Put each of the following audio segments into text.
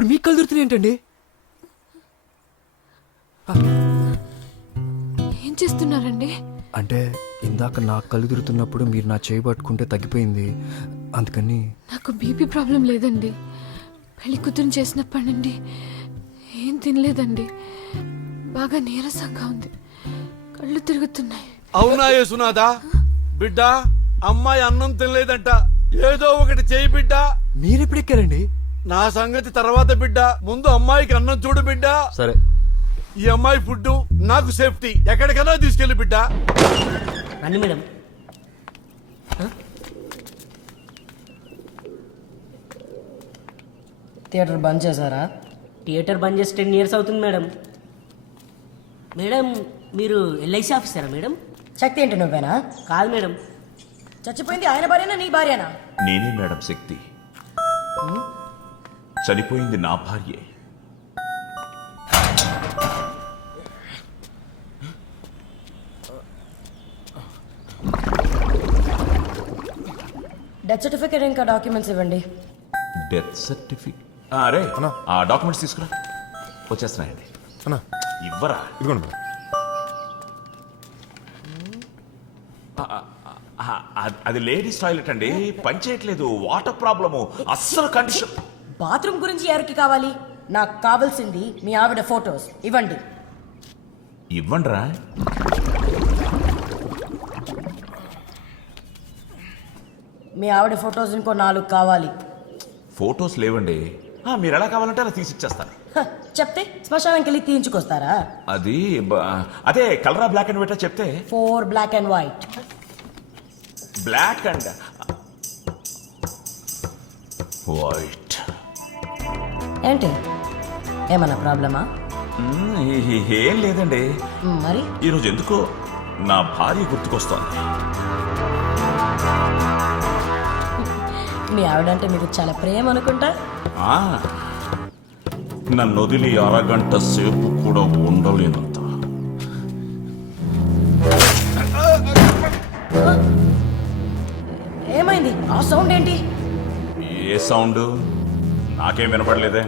ఇప్పుడు మీకు కళ్ళు తిరుగుతున్నాయి ఏంటండి? ఏం చేస్తున్నారండి? అంటే ఇందాక నాకు కళ్ళు తిరుగుతున్నప్పుడు మీరు నా చేయి పట్టుకుంటే తగ్గిపోయింది, అందుకని. నాకు బీపీ ప్రాబ్లం లేదండి. పెళ్లి కూతురు చేసినప్పటి నుండి ఏం తినలేదండి. బాగా నీరసంగా ఉంది, కళ్ళు తిరుగుతున్నాయి. అవునా యేసునాథా? బిడ్డ, అమ్మాయి అన్నం తినలేదంట, ఏదో ఒకటి చేయి బిడ్డ. మీరెప్పుడు ఎక్కారండి? నా సంగతి తర్వాత బిడ్డ, ముందు అమ్మాయికి అన్నం చూడు బిడ్డ. సరే. ఈ అమ్మాయి ఫుడ్ నాకు సేఫ్టీ, ఎక్కడికైనా తీసుకెళ్ళి బిడ్డ. రండి మేడం. థియేటర్ బంద్ చేశారా? థియేటర్ బంద్ చేసి 10 years అవుతుంది మేడం. మేడం మీరు ఎల్ఐసి ఆఫీసరా మేడం? శక్తి ఏంటి, నువ్వేనా? కాదు మేడం. చచ్చిపోయింది ఆయన భార్యనా నీ భార్యనా? నేనే మేడం శక్తి. చనిపోయింది నా భార్యే. డెత్ సర్టిఫికేట్ ఇంకా డాక్యుమెంట్స్ ఇవ్వండి. Death certificate? అరే ఆ డాక్యుమెంట్స్ తీసుకురా. వచ్చేస్తున్నాయండి. ఇవ్వరా? ఇదిగోండి. అది లేడీస్ టాయిలెట్ అండి, పనిచేయట్లేదు. వాటర్ ప్రాబ్లము, అస్సలు కండిషన్. బాత్రూమ్ గురించి ఎవరికి కావాలి? నాకు కావాల్సింది మీ ఆవిడ ఫోటోస్ ఇవ్వండి. ఇవ్వండిరా. మీ ఆవిడ ఫోటోస్ ఇంకో 4 కావాలి. ఫోటోస్ లేవండి. మీరు ఎలా కావాలంటే అలా తీసిచ్చేస్తాను. చెప్తే శ్మశానంకి వెళ్ళి తీయించుకొస్తారా? అది అదే కలరా బ్లాక్ అండ్ వైట్ చెప్తే 4 black and white. Black and white. ఏంటి, ఏమన్నా ప్రాబ్లమా? ఏం లేదండి. మరి ఈరోజు ఎందుకో నా భార్య గుర్తుకొస్తోంది. మీ ఆవిడంటే మీకు చాలా ప్రేమ అనుకుంటా. నన్ను వదిలి అరగంట సేపు కూడా ఉండలేనంత. ఏమైంది? ఆ సౌండ్ ఏంటి? ఏ సౌండ్? నాకేం వినపడలేదే.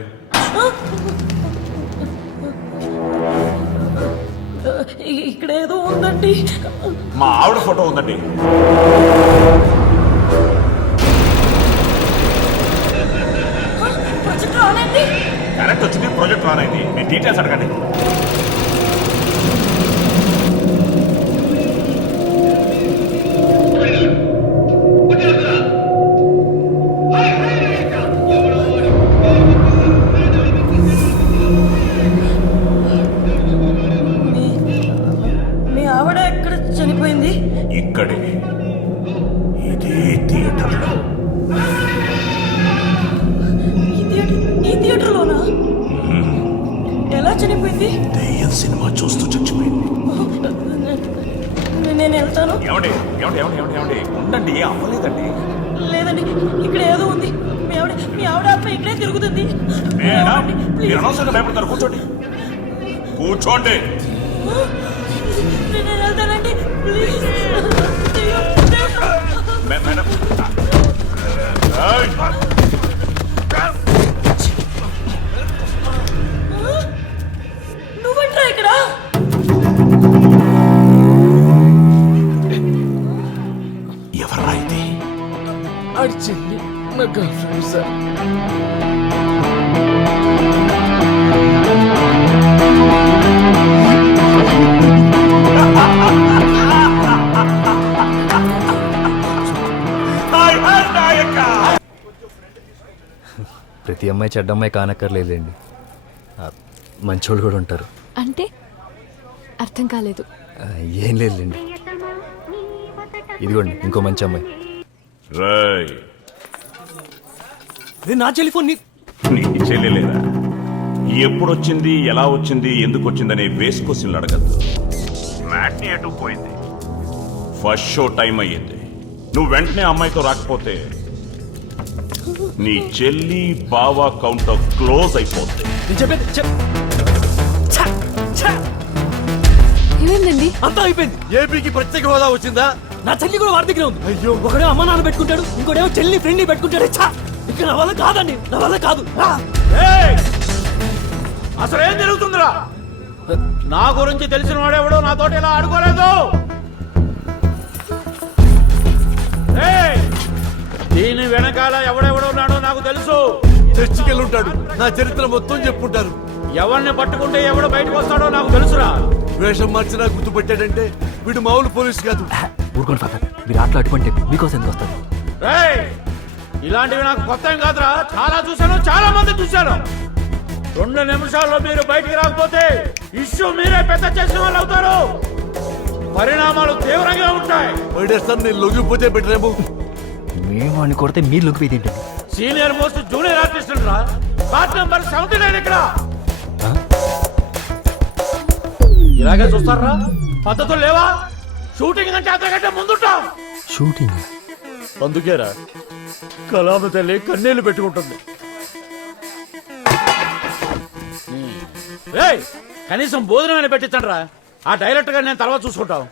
ఇక్కడ ఏదో ఉందండి. మా ఆవిడ ఫోటో ఉందండి. కరెక్ట్ వచ్చింది, ప్రాజెక్ట్ రాన్ అయింది. మీ డీటెయిల్స్ అడగండి. మీ ఆవిడ ఎక్కడ చనిపోయింది? ఇక్కడే, ఇదే థియేటర్లో. ఈ థియేటర్లోనా? ఎలా చనిపోయింది? దెయ్యం సినిమా చూస్తూ చచ్చిపోయింది. నేను వెళ్తాను. ఏమండి ఏమండి ఏమండి ఏమండి ఏమండి ఉండండి, అవ్వలేదండి. లేదండి, ఇక్కడ ఏదో ఉంది. మీ ఆవిడ ఆత్మ ఇక్కడే తిరుగుతుంది. మేడం మీరు అనవసరంగా భయపడతారు. కూర్చోండి కూర్చోండి. నేను వెళ్తానండి, ప్లీజ్. మేడం నువ్వేంట్రా ఇక్కడ? ఎవర్రా ఇది? అడిచింది నా గర్ల్ ఫ్రెండ్ సార్. ప్రతి అమ్మాయి చెడ్డ అమ్మాయి కానక్కర్లేదండి, మంచోళ్ళు కూడా ఉంటారు. అంటే అర్థం కాలేదు. ఏం లేదులేండి. ఇదిగోండి ఇంకో మంచి అమ్మాయి. రేయ్, నా టెలిఫోన్ నీ చెల్లెలేదా? ఎప్పుడొచ్చింది, ఎలా వచ్చింది, ఎందుకు వచ్చిందనే వేస్ క్వశ్చన్లు అడగద్దు. మ్యాట్ని ఎటు పోయింది, ఫస్ట్ షో టైం అయ్యింది. నువ్వు వెంటనే అమ్మాయితో రాకపోతే నీ చెల్లి బావ కౌంటర్ క్లోజ్ అయిపోతుంది. ఏమైందండి? అంతా అయిపోయింది. ఏపీకి ప్రత్యేక హోదా వచ్చిందా? నా చెల్లి కూడా వారి దగ్గర ఉంది. అయ్యో, ఒకడే అమ్మ నాన్న పెట్టుకుంటాడు, ఇంకోటేమో చెల్లి ఫ్రెండ్ పెట్టుకుంటాడు. ఇక నా వల్ల కాదండి, నా వల్ల కాదు. ఏయ్! అసలు ఏం జరుగుతుందిరా? నా గురించి తెలిసిన వాడెవడో నాతోటి ఇలా ఆడుకోలేదు. ఏయ్! దీని వెనకాల ఎవడెవడో ఉన్నాడో నాకు తెలుసు. చర్చికెళ్ళి ఉంటాడు, నా చరిత్ర మొత్తం చెప్పుంటారు. ఎవరిని పట్టుకుంటే ఎవడు బయటకు వస్తాడో నాకు తెలుసురా. వేషం మార్చినా గుర్తుపెట్టాడంటే వీడు మామూలు పోలీసు కాదు. ఊరుకోండి ఫాదర్, మీరు ఆటలు అటువంటి మీకోసం ఎందుకు వస్తారు? ఏయ్! ఇలాంటివి నాకు కొత్త ఏం కాదురా, చాలా చూశాను, చాలా మంది చూశాను. 2 నిమిషాల్లో మీరు బయటికి రాకపోతే ఇష్యూ మీరే పెద్ద చేసిన వాళ్ళు అవుతారు. పరిణామాలు తీవ్రంగా ఉంటాయి. నేను లొంగిపోతే బెటరేమో. మేము అని కొడితే మీరు లొంగిపోయి తింటారు. సీనియర్ మోస్ట్ జూనియర్ ఆర్టిస్ట్ రా. పార్ట్ నెంబర్ 79 ఇక్కడ. ఇలాగే చూస్తారా? పద్ధతులు లేవా? షూటింగ్ అంటే అంతకంటే ముందుంటాం. షూటింగ్ అందుకేరా కళామ తల్లి కన్నీళ్లు పెట్టుకుంటుంది. ఏయ్, కనీసం భోజనమైనా పెట్టించండి రా. ఆ డైరెక్టర్ గారు నేను తర్వాత చూసుకుంటాం.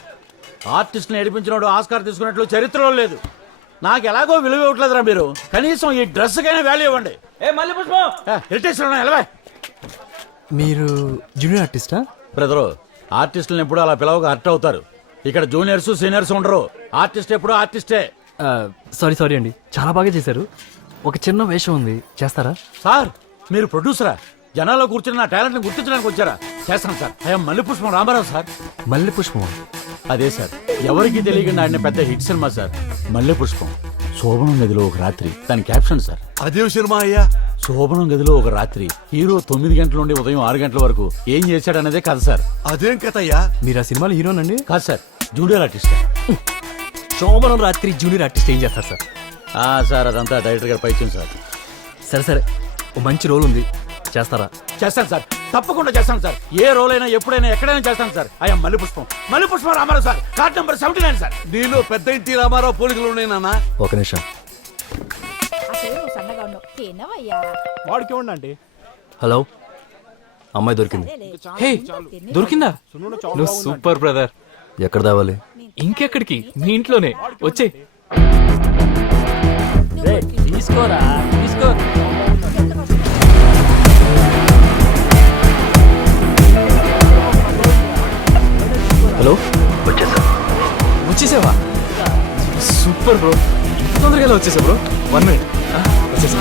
ఆర్టిస్ట్ని ఏడిపించినోడు ఆస్కార్ తీసుకున్నట్లు చరిత్రలో లేదు. నాకు ఎలాగో విలువ ఇవ్వట్లేదురా మీరు. కనీసం ఈ డ్రెస్ కైనా వాల్యూ ఇవ్వండి. ఇరిటేషన్ ఎలా? మీరు జూనియర్ ఆర్టిస్టా? బ్రదరు, ఆర్టిస్టులను ఎప్పుడు అలా పిలవక హర్ట్ అవుతారు. ఇక్కడ జూనియర్స్ సీనియర్స్ ఉండరు. ఆర్టిస్ట్ ఎప్పుడు ఆర్టిస్టే. సారీ అండి, చాలా బాగా చేశారు. ఒక చిన్న వేషం ఉంది, చేస్తారా? సార్, మీరు ప్రొడ్యూసరా? జనాల్లో కూర్చుని నా టాలెంట్ ని గుర్తించడానికి వచ్చారా? చేస్తాను sir. I'm Mallepushpam Ramarao sir. Malle Pushpam. అదే సార్, ఎవరికి తెలియకుండా ఆడిన పెద్ద హిట్ సినిమా సార్ మల్లెపుష్పం. శోభనం గదిలో ఒక రాత్రి, దాని క్యాప్షన్ సార్. అదే సినిమా అయ్యా. శోభనం గదిలో ఒక రాత్రి, హీరో 9 గంటల నుండి ఉదయం 6 గంటల వరకు ఏం చేశాడనేదే కథ సార్. అదేం కథ అయ్యా? మీరు ఆ సినిమాలో హీరోనండి? కాదు సార్, జూనియర్ ఆర్టిస్ట్. శోభనం రాత్రి జూనియర్ ఆర్టిస్ట్ ఏం చేస్తారు సార్? సార్ అదంతా డైరెక్టర్ గారు పైచ్చింది సార్. సరే ఓ మంచి రోల్ ఉంది, చేస్తారా? చేస్తాను సార్, తప్పకుండా చేస్తాను సార్. ఏ రోల్ అయినా ఎప్పుడైనా ఎక్కడైనా చేస్తాను sir. I'm Mallepushpam Ramarao sir. Card number 79 sir. నీలో పెద్ద ఇంటి రామారావు పోలికలు ఉన్నాయి నాన్న. ఒక నిమిషం. వాడికి ఇవ్వండి. హలో, అమ్మాయి దొరికింది. హే, దొరికిందా? నువ్వు సూపర్ బ్రదర్. ఎక్కడ తేవాలి? ఇంకెక్కడికి, మీ ఇంట్లోనే. వచ్చే తీసుకోరా, తీసుకో. హలో, వచ్చేసావా? సూపర్ బ్రో, తొందరగా ఎలా వచ్చేసా బ్రో? 1 మినిట్ వచ్చేసా.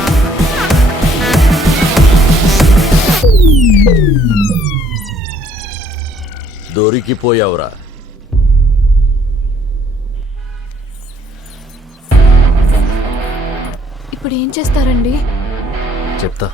దొరికిపోయావురా. ఇప్పుడు ఏం చేస్తారండి? చెప్తా.